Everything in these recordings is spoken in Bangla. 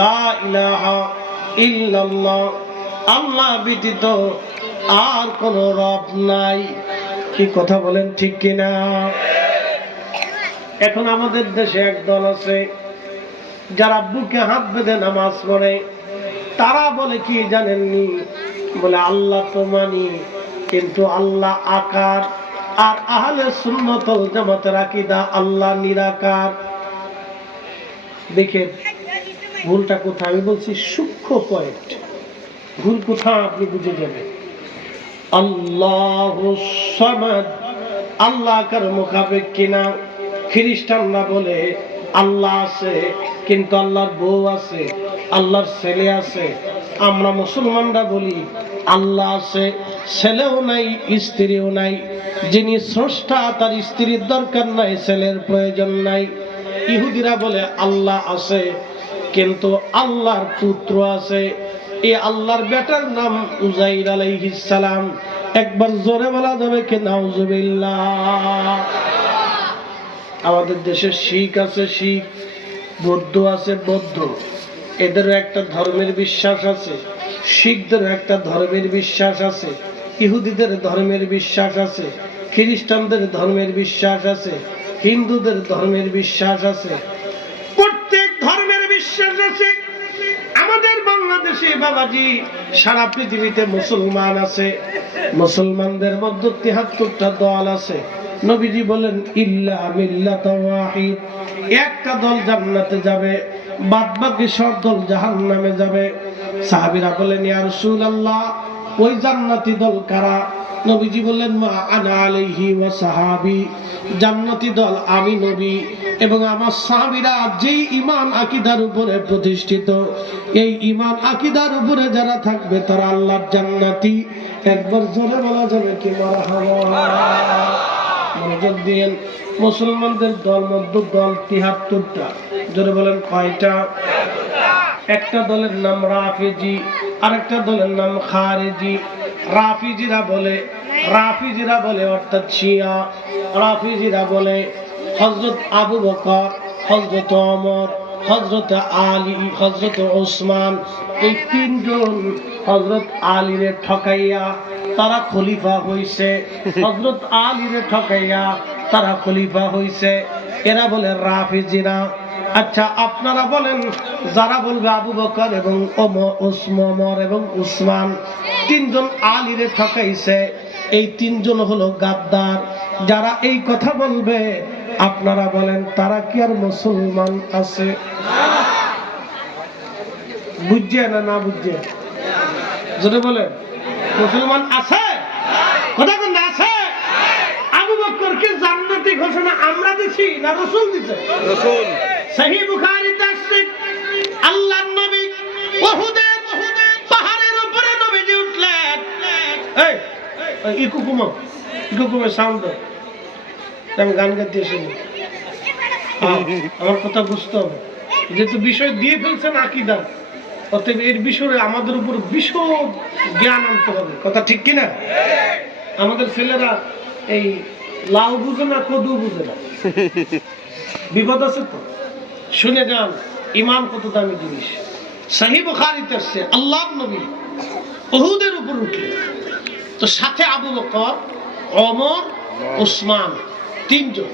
লা ইলাহা ইল্লাল্লাহ, আল্লাহ ব্যতীত আর কোন রব নাই। কি কথা বলেন ঠিক কিনা? এখন আমাদের দেশে একদল আছে যারা বুকে হাত বেঁধে নামাজ পড়ে, তারা বলে কি জানেননি? বলে আল্লাহ তো মানি, কিন্তু আল্লাহ আকার। আর আহলে সুন্নাত ওয়াল জামাতের আকীদা আল্লাহ নিরাকার। দেখেন ভুলটা কোথায়? আমি বলছি সূক্ষ্ম পয়েন্ট, ভুল কোথায় আপনি বুঝে যাবেন। আল্লাহুস সামাদ, আল্লাহ কার মুখাপেক্ষী কিনা? খ্রিস্টানরা বলে আল্লাহ আছে, কিন্তু আল্লাহর বউ আছে, আল্লাহর ছেলে আছে। আমরা মুসলমানরা বলি আল্লাহ আছে, ছেলেও নাই, স্ত্রীও নাই। যিনি স্রষ্টা তার স্ত্রীর দরকার নাই, ছেলের প্রয়োজন নাই। ইহুদিরা বলে আল্লাহ আছে, কিন্তু আল্লাহর পুত্র আছে। এই আল্লাহর বেটার নাম উযাইর আলাইহিস সালাম। একবার জোরে বলা যাবে কি নাউজুবিল্লাহ? আমাদের দেশে শিখ আছে, শিখ, বৌদ্ধ আছে, বৌদ্ধ। এদেরও একটা ধর্মের বিশ্বাস আছে, শিখদেরও একটা ধর্মের বিশ্বাস আছে, ইহুদিদের ধর্মের বিশ্বাস আছে, খ্রিস্টানদের ধর্মের বিশ্বাস আছে, হিন্দুদের ধর্মের বিশ্বাস আছে। প্রত্যেক ধর্মের বিশ্বাস আছে। আমাদের বাংলাদেশে বাবাজি সারা পৃথিবীতে মুসলমান আছে। মুসলমানদের মধ্যে ৭৩টা দল আছে। নবীজি বলেন ইল্লা মিল্লাতা ওয়াহিদ, একটা দল জান্নাতে যাবে, বাদ বাকি সব দল জাহান্নামে যাবে। সাহাবীরা বলেন ইয়া রাসূলুল্লাহ, ওই জান্নাতি দল কারা? নবীজি বললেন মা আনা আলাইহি ওয়া সাহাবী, জান্নাতি দল আমি নবী এবং আমার সাহাবীরা যেই ঈমান আকীদার উপরে প্রতিষ্ঠিত, এই ঈমান আকীদার উপরে যারা থাকবে তারা আল্লাহর জান্নাতি। একবার জোরে বলা যাবে কি মারহাবা? মনোযোগ দিন। মুসলমানদের দল মধ্য দল ৭৩টা। জোরে বলেন কয়টা? একটা দলের নাম রাফিজি, আরেকটা দলের নাম খারিজি। রাফিজিরা বলে অর্থাৎ শিয়া। রাফিজিরা বলে হযরত আবু বকর, হযরত ওমর, হযরত আলী, হযরত ওসমান, এই তিনজন হযরত আলীরে ঠকাইয়া তারা খলিফা হইছে। হযরত আলীরে ঠকাইয়া তারা খলিফা হইছে। এরা বলে রাফিজিরা। আচ্ছা আপনারা বলেন, যারা বলবে আবু বকর এবং ওমর এবং উসমান তিনজন আলীরে ঠকাইছে, এই তিনজন হলো গাদ্দার। যারা এই কথা বলবে আপনারা বলেন তারা কি আর মুসলমান আছে? বুঝছে না বুঝছে? যদি বলেন মুসলমান আছে, কথা কোন আছে? আবু বকরকে জান্নাতি ঘোষণা আমরা দিছি না রাসূল দিছে? রাসূল। সহিহ বুখারীতে আছে আল্লাহর নবী উহুদের পাহাড়ের উপরে নবীজি উঠলেন। এই কুকুমের সাউন্ড দাও। আমি গান গাইতে এসেছি, আমার কথা বুঝতে হবে। যেহেতু বিষয় দিয়ে ফেলছেন আকীদা, অতএব এর বিষয়ে আমাদের উপর বিশদ জ্ঞান আনতে হবে। কথা ঠিক কিনা? আমাদের ছেলেরা এই লাউ বুঝে না, কদু বুঝে না, বিপদ আছে তো। শুনে যান ঈমান কত দামি জিনিস। সহিহ বুখারীতে আছে আল্লাহর নবী উহুদের উপর উঠলেন, তো সাথে আবু বকর, ওমর, উসমান তিনজন।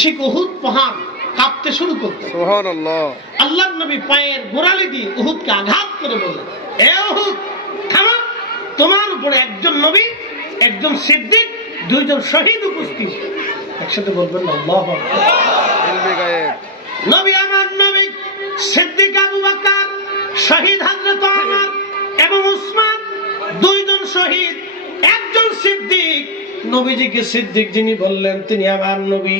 ঠিক উহুদ পাহাড় কাঁপতে শুরু করতে, সুবহানাল্লাহ, আল্লাহর নবী পায়ের গোড়ালি দিয়ে উহুদকে আঘাত করে বললেন, এ উহুদ থামো, তোমার উপরে একজন নবী, একজন সিদ্দিক, দুইজন শহীদ উপস্থিত। একসাথে বলবেন না আল্লাহু আকবার। নবী আমার নবী সিদ্দিক আবু বকর, শহীদ হযরত ওমর এবং উসমান, দুইজন শহীদ, একজন সিদ্দিক। নবীজিকে সিদ্দিক যিনি বললেন তিনি আমার নবী।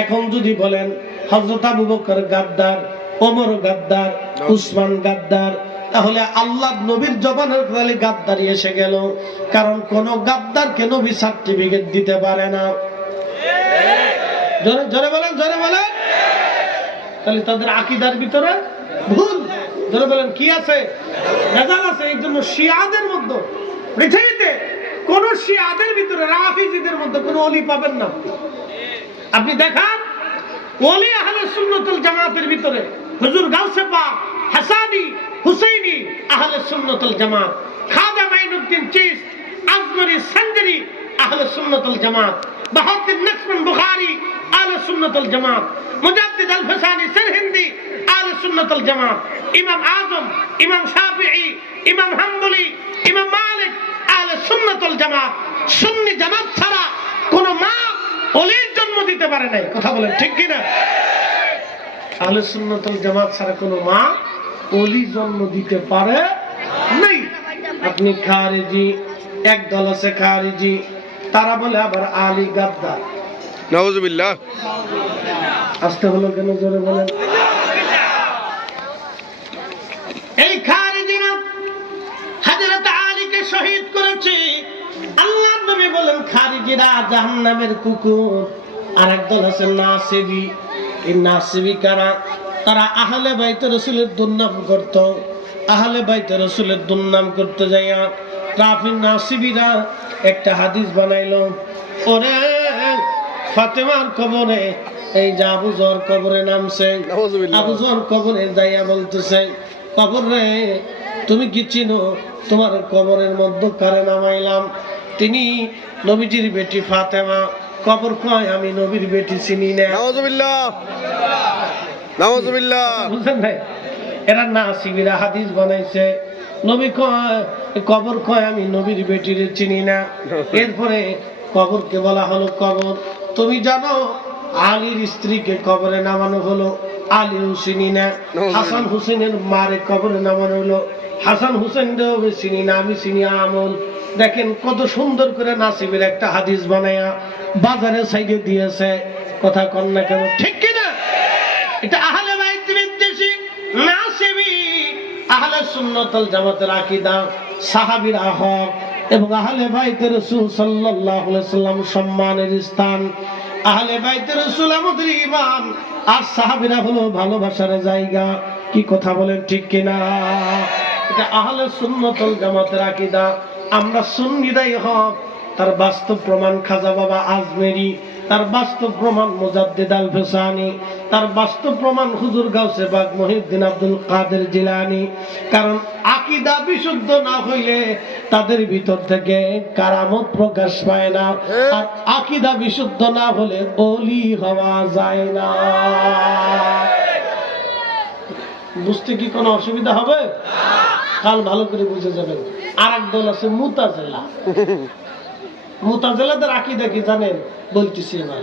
এখন যদি বলেন হযরত আবু বকর গাদ্দার, ওমর গাদ্দার, উসমান গাদ্দার, তাহলে আল্লাহর নবীর জবানের খালি গাদ্দারি এসে গেল। কারণ কোন গাদ্দারকে নবী সার্টিফিকেট দিতে পারে না। জোরে জোরে বলেন, জোরে বলেন। তাহলে তাদের আকীদার ভিতরে ভুল। জোরে বলেন কি আছে? ভেজাল আছে। এই জন্য শিয়াদের মধ্যে, পৃথিবীতে কোন শিয়াদের ভিতরে, রাফিজিদের মধ্যে কোন ওলি পাবেন না। আপনি দেখান ওলি আহলে সুন্নাতুল জামাতের ভিতরে হুজুর গাউসে পাক হাসান সুন্নাতুল জামাত। খাজা মাইনুদ্দিন চিশতি আজমরি সঞ্জরি আহলে সুন্নাতুল জামাত। বাহাউদ্দিন নকশবন্দ বুখারী আহলে সুন্নাতুল জামাত। মুজাদ্দিদ আল ফসানি সিরহিন্দি আহলে সুন্নাতুল জামাত। ইমাম আজম, ইমাম শাফিঈ, ইমাম হাম্বলি, ইমাম মালিক আহলে সুন্নাতুল জামাত। সুন্নি জামাত ছাড়া কোন মা ওলির জন্ম দিতে পারে নাই। কথা বলেন ঠিক কিনা? আহলে সুন্নাতুল জামাত ছাড়া কোন মা ওলি জন্ম দিতে পারে নাই। আপনি খারিজি, একদল আছে খারিজি, তারা বলে আবার আলী গাদ্দার। নাউজুবিল্লাহ। আসতে হলো কেন, জোরে বলেন। এই খারিজিরা হযরত আলীকে শহীদ করেছে। আল্লাহর নবী বলেন খারিজিরা জাহান্নামের কুকুর। আর একদল আছে নাসিবী। এই নাসিবী কারা? তারা আহলে বাইত রাসূলের দুর্নাম করত। আহলে বাইত রাসূলের দুর্নাম করতে যাইয়া কাফির নাসিবীরা একটা হাদিস বানাইলো, ওরে ফাতেমার কবরে এই যে আবু যর কবরে নামছে, আবু যর কবরে যাইয়া বলতেছে, কবর রে তুমি কি চিনো তোমার কবরের মধ্যে কারে নামাইলাম? তিনি নবীজির বেটি ফাতেমা। কবর কয় আমি নবীর বেটি চিনি না। নাউজুবিল্লাহ, নাউজুবিল্লাহ। বুঝছেন ভাই? এরা নাসিবীরা হাদিস বানাইছে। নবী কয়, কবর কয় আমি নবীর বেটির চিনি না। এরপরে কবরকে বলা হলো কবর। তুমি জানো আলীর স্ত্রীকে কবরে নামানো হলো, আলীও চিনি না। হাসান হুসেনের মারে কবরে নামানো হলো, হাসান হুসেনও চিনি না, আমি চিনি আমল। দেখেন কত সুন্দর করে নাসিবের একটা হাদিস বানায়া বাজারে সাইডে দিয়েছে। কথা কন না কেন, ঠিক কিনা? এটা আহলে বাইত বিদ্বেষী নাসিবী। আহলে সুন্নাতুল জামাতের আকীদা সাহাবীরা হক এবং আহলে বাইত রাসূল সাল্লাল্লাহু আলাইহি সাল্লাম সম্মানের স্থান। আহলে বাইত রাসূল আমাদের ঈমান, আর সাহাবীরা হলো ভালোবাসার জায়গা। কি কথা বলেন ঠিক কিনা? এটা আহলে সুন্নাতুল জামাতের আকীদা। আমরা সুন্নিরাই হক, তার বাস্তব প্রমাণ খাজা বাবা আজমেরি, তার বাস্তব প্রমাণ মুজাদ্দিদ আল ফসানি, তার বাস্তব প্রমাণ হুজুর গাউসে বাগ মহিউদ্দিন আব্দুল কাদের জিলানী। কারণ আকীদা বিশুদ্ধ না হইলে তাদের ভিতর থেকে কারামত প্রকাশ পায় না, আর আকীদা বিশুদ্ধ না হলে ওলি হওয়া যায় না। বুঝতে কি কোনো অসুবিধা হবে? কাল ভালো করে বুঝে যাবেন। আর এক দল আছে মুতাজিলা। মুতাজিলাদের আকীদা কি জানেন? বলতেছি এবার।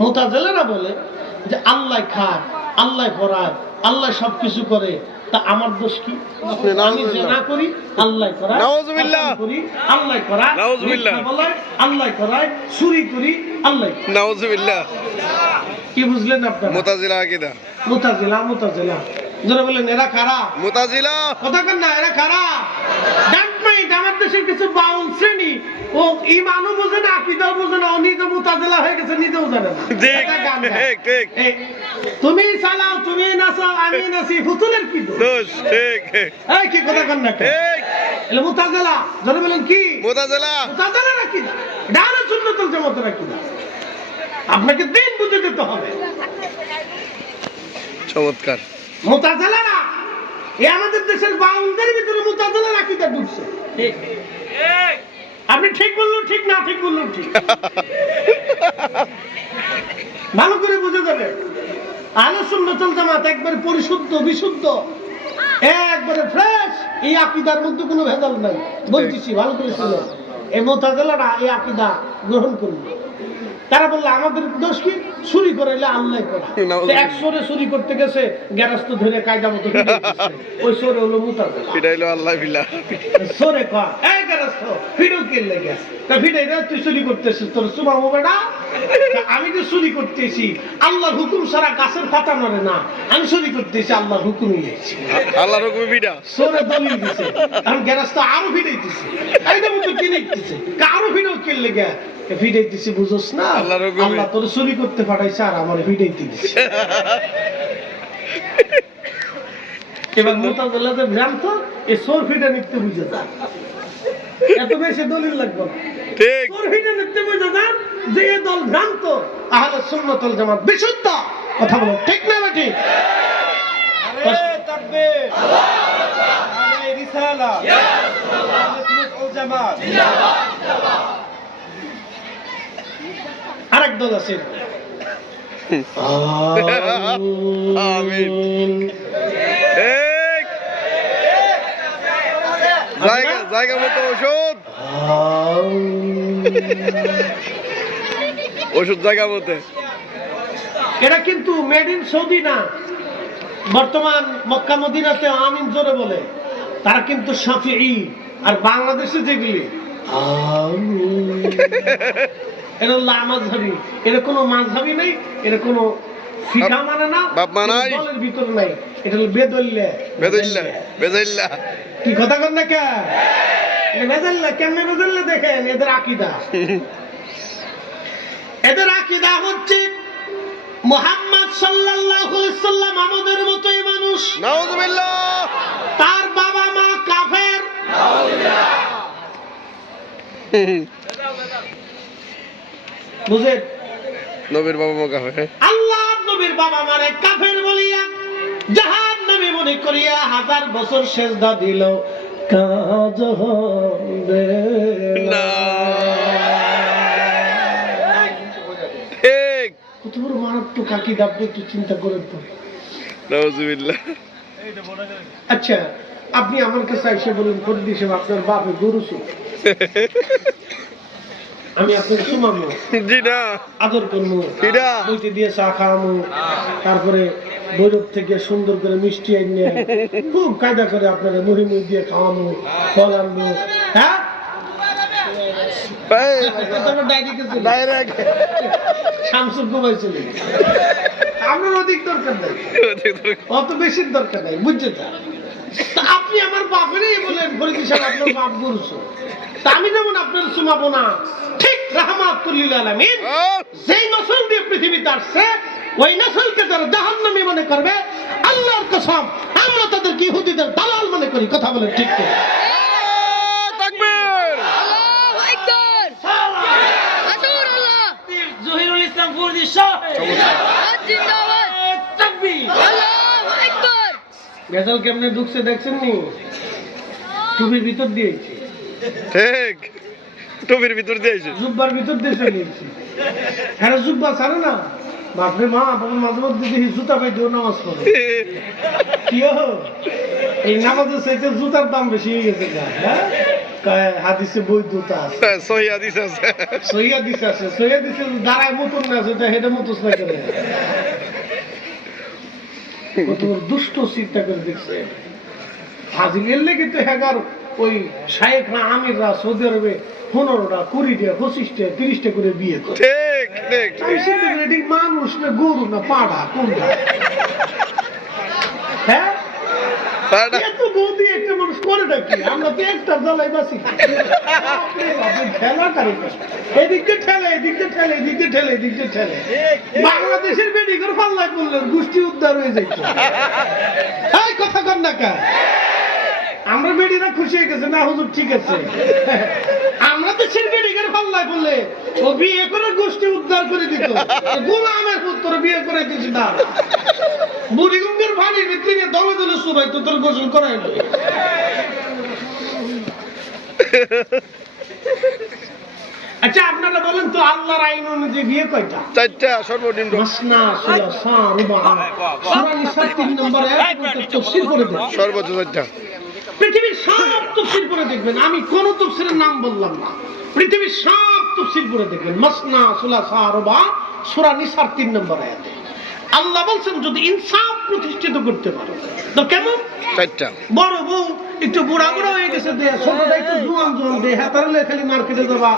মুতাজিলারা বলে যে আল্লাহ খায়, আল্লাহ পড়ায়, আল্লাহ সবকিছু করে, তা আমার দোষ কি? আমি জিনা করি, আল্লাহ করায়, নাউজুবিল্লাহ করি, আল্লাহ করায়, নাউজুবিল্লাহ আল্লাহ করায়, চুরি করি, আল্লাহ। নাউজুবিল্লাহ। কি বুঝলেন আপনারা? মুতাজিলা আকীদা। মুতাজিলা, মুতাজিলা যারা বলেন এরা কারা? মুতাজিলা। কথা কন না, এরা কারা? আমার দেশের কিছু বাউল শ্রেণী, ও ইমানও বোঝে না, আকীদাও বোঝে না, ও নিজে মুতাজিলা হয়ে গেছে, নিজেও জানে না। ঠিক ঠিক। তুমি চালাও, তুমি নাচাও, আমি নাচি, ফুতুলের কি দোষ? ঠিক। এই কি কথা কন না? ঠিক। এলে মুতাজিলা যারা বলেন কি? মুতাজিলা। মুতাজিলা আকীদা, ডানা সুন্নাতুল জামাতের আকীদা। আপনাকে দিন বুঝে দিতে হবে। চমৎকার। মুতাজিলারা এই আমাদের দেশের বাউলদের ভিতরে মুতাজিলার আকীদা ঢুকছে। ঠিক। আপনি ঠিক বললেন ঠিক, না ঠিক বললেন ঠিক। ভালো করে বুঝে যাবে। আহলে সুন্নাতুল জামাত একবারে পরিশুদ্ধ, বিশুদ্ধ, একবারে ফ্রেশ। এই আকীদার মধ্যে কোনো ভেজাল নাই। বলতেছি ভালো করে শুনুন। এই মুতাজিলারা এই আকীদা গ্রহণ করবে। তারা বললো আমাদের দোষ কি? চুরি করাইলে আল্লাহ করা। এক চোরে চুরি করতে গেছে, গ্যারাস্ত ধরে কায়দা মতো ওই চোরে হলো মুতাজিলা। এটা হলো আল্লাহ বিল্লাহ। চোরে কয় এই গ্যারাস্ত ফিরো কিনলে গেছ, তা ফিরাই রে তুই চুরি করতেছিস, তোর চুমাবো বেটা। আমি তো চুরি করতেছি, আল্লাহর হুকুম ছাড়া গাছের পাতা নড়ে না। আমি চুরি করতেছি, আল্লাহর হুকুমই গেছি, আল্লাহর হুকুমে বিড়া। চোরে দলিল দিছে, এখন গ্যারাস্ত আরো ফিরাইতেছে, কায়দা মতো কিনেইতেছে, আরো ফিরো কিনলে গে ফিরাইতেছি। বুঝোস না আল্লাহ তোর চুরি করতে পাঠাইছে আর আমার ফিরাইতে দিছে। এবার মুতাজিলাদের ভ্রান্ত এই চোর ফিটা নিতে বুঝে যান, এত বেশি দলিল লাগবে না। ঠিক। চোর ফিটা নিতে বুঝে যান যে এই দল ভ্রান্ত, আহলে সুন্নাতুল জামাত বিশুদ্ধ। কথা বলো ঠিক না বেটি? আরে তাকবীর, আরে রিসালা। আরেক দল আছে আমিন। এক। জায়গা মতো ওষুধ জায়গা মতো। এটা কিন্তু মেড ইন সৌদি না, বর্তমান মক্কা মদিনাতে আমিন জোরে বলে তারা কিন্তু শাফিঈ। আর বাংলাদেশে যেগুলি আমিন, এটা হলো মাযহাবী। এটা কোনো মাযহাবী নাই, এটা কোনো ফিকা মানে না, বাপ মানাই। দলের ভিতর নাই, এটা হলো বেদল্লা। বেদল্লা কি কথা কন না কে? বেদল্লা কেমনে বেদল্লা দেখেন এদের আকীদা। এদের আকীদা হচ্ছে মুহাম্মদ সাল্লাল্লাহু আলাইহি সাল্লাম আমাদের মতোই মানুষ, নাউযুবিল্লাহ। তার বাবা মা কাফের, বুঝেন? নবীর বাবা মা কাফের, আল্লাহ নবীর বাবা মারে কাফের বলিয়া জাহান্নামী মনে করিয়া 1000 বছর সেজদা দিল, কাজ হবে না। ঠিক। কত বড় মারাত্মক আকীদা, আপনি একটু চিন্তা করেন তো। নাউযুবিল্লাহ। আচ্ছা, আপনি আমার কাছে এসে বলুন ফরিদ সাহেব আপনার বাপে গরু ছিল, আমি আপনাকে শুমাবো, জি না, আদর করবো, কিডা? বইতে দিয়ে চা খাওয়াবো, তারপরে বৈরব থেকে সুন্দর করে মিষ্টি এনে খুব কায়দা করে আপনাকে মুড়ি মুড়ি দিয়ে খাওয়াবো, ফল আনবো। হ্যাঁ, তারপর ডাইরেক্ট শামসুর ঘুমাই চলে গেছে। আপনার অধিক দরকার নাই, অত বেশির দরকার নাই, বুঝছে? তা আপনি আমার বাপেরই বলেন ফরিদ সাহেব আপনার বাপ গরুছো, তা আমি যেমন আপনার শুনাবো না। ঠিক রাহমাতুল লিল আলামিন যেই নসল দিয়ে পৃথিবীতে আসছে, ওই নসলকে যারা জাহান্নামী মনে করবে, আল্লাহর কসম আমরা তাদেরকে ইহুদিদের দালাল মনে করি। কথা বলেন ঠিক করে? তাকবীর। আল্লাহু আকবার। রাসূলুল্লাহ জহিরুল ইসলাম ফরিদ সাহেব জিন্দাবাদ। তাকবীর। আল্লাহু আকবার। ভেজাল কেমনে ঢুকছে দেখছেন নি? টুপির ভিতর দিয়েছে, ঠিক, টুপির ভিতর দিয়েছে, জুব্বার ভিতর দিয়ে চলে গেছে। হ্যাঁ, জুব্বা ছাড়ে না, বাপরে মা, বাবা মাঝে মধ্যে দেখি জুতা পাই দিও নামাজ পড়ে। কি হো, এই নামাজের চাইতে জুতার দাম বেশি হয়ে গেছে। হ্যাঁ, হাদিসে বই জুতা আছে, সহি হাদিস আছে, সহিয়া দিছে আছে, সহিয়া দিছে দাঁড়ায় মতন না আছে, হেডে মতস না করে। কত বড় দুষ্ট চিন্তা করে দেখছে। হাজির লেগে তো হেগার ওই শায়েখরা আমিররা সৌদি আরবে 15টা 20টা 25টা 30টা করে বিয়ে করে। ঠিক ঠিক। আমি চিন্তা করি এটা মানুষ না গরু না পাড়া কোনটা? হ্যাঁ, এত গদি একটা মানুষ করেটা কি? আমরা তো একটা জ্বালাই বাসি। খেলা কারি এদিকে ঠেলে, এদিকে ঠেলে, এদিকে ঠেলে, এদিকে ঠেলে। বাংলাদেশের মেডিকেল পাল্লায় বললেন গোষ্ঠী উদ্ধার হয়ে যাইত। এই কথা কর না কা? আমরা বেডিরা খুশি হয়ে গেছে না হুজুর, ঠিক আছে। আমরা দেশের মেডিকেল পাল্লায় বললে ও বিয়ে করে গোষ্ঠী উদ্ধার করে দিত। গোলামের পুত্র বিয়ে করে দিস না, বুড়িগঙ্গের পানির ভিতরে দলে দলে সবাই তো তোর গোসল করাই। আচ্ছা, আপনারা বলেন তো আল্লাহর আইন অনুযায়ী বিয়ে কয়টা? 4টা সর্বনিম্ন। মাসনা, সুলাসা, রুবা। সূরা নিসা 3 নম্বর আয়াত পর্যন্ত তাফসীর করে দেন। সর্বোচ্চ 4টা। পৃথিবীর সব তাফসীর করে দেখবেন, আমি কোন তাফসীরের নাম বললাম না, পৃথিবীর সব তাফসীর করে দেখবেন। মাসনা, সুলাসা, রুবা, সূরা নিসা 3 নম্বর আয়াতে আল্লাহ বলছেন যদি ইনসাফ প্রতিষ্ঠিত করতে পারো তো কেমন? 4টা। বড় বউ একটু বুড়া বুড়া হয়ে গেছে, ছোটটা একটু জোয়ান জোয়ান দেয়, হাতারলে খালি মার্কেটে যাবা,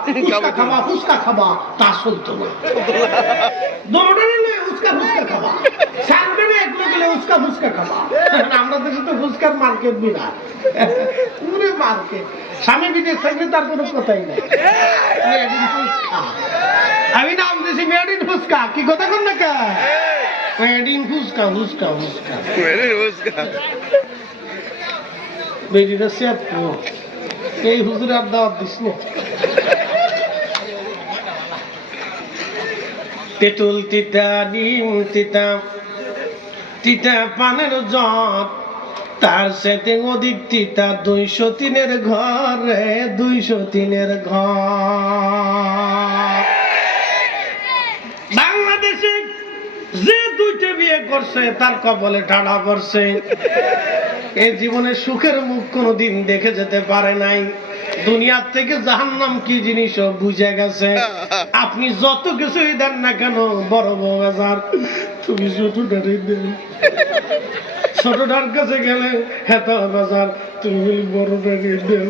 ফুচকা খাবা, তা চলতো না। দৌড়ালে উস্কা ফুচকা খাবা, সামনে একলো গেলে উস্কা ফুচকা খাবা। আমরা দেশে তো ফুচকার মার্কেট বিনা পুরো মার্কেট। স্বামী বিদেশ থাকলে তার কোনো কথাই নাই। আমি নাম দিয়েছি মেড ইন ফুচকা। কি কথা কন না কা? Made in fuchka, fuchka, fuchka. বেরিয়ে সেট এই হুজুরে আর দাওয়াত দিস না। তেঁতুল তিতা, ডিম তিতা, তিতা পানের জট, তার সাথে অধিক তিতা 203-এর ঘর রে, 203-এর ঘর। বাংলাদেশে যে 2টা বিয়ে করছে তার কপালে টানা পড়ছে। এই জীবনে সুখের মুখ কোনোদিন দেখে যেতে পারে নাই। দুনিয়ার থেকে জাহান্নাম কি জিনিস বুঝে গেছে। আপনি যত কিছুই দেন না কেন, বড় বাজার তুমি ছোটটারে দেন, ছোটটার কাছে গেলে হেতা বাজার তুমি বড়টাকে দেন।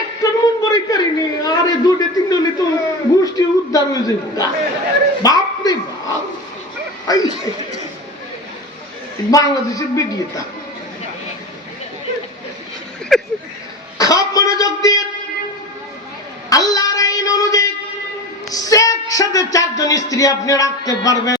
একটা নুন বড়ই পারিনি, আরে 2-3 হলে তো গোষ্ঠী উদ্ধার হয়ে যাবে। বাপ রে বাপ, বাংলাদেশের বিডিতা খুব মনোযোগ দিয়ে আল্লাহর আইন অনুযায়ী একসাথে 4 জন স্ত্রী আপনি রাখতে পারবেন।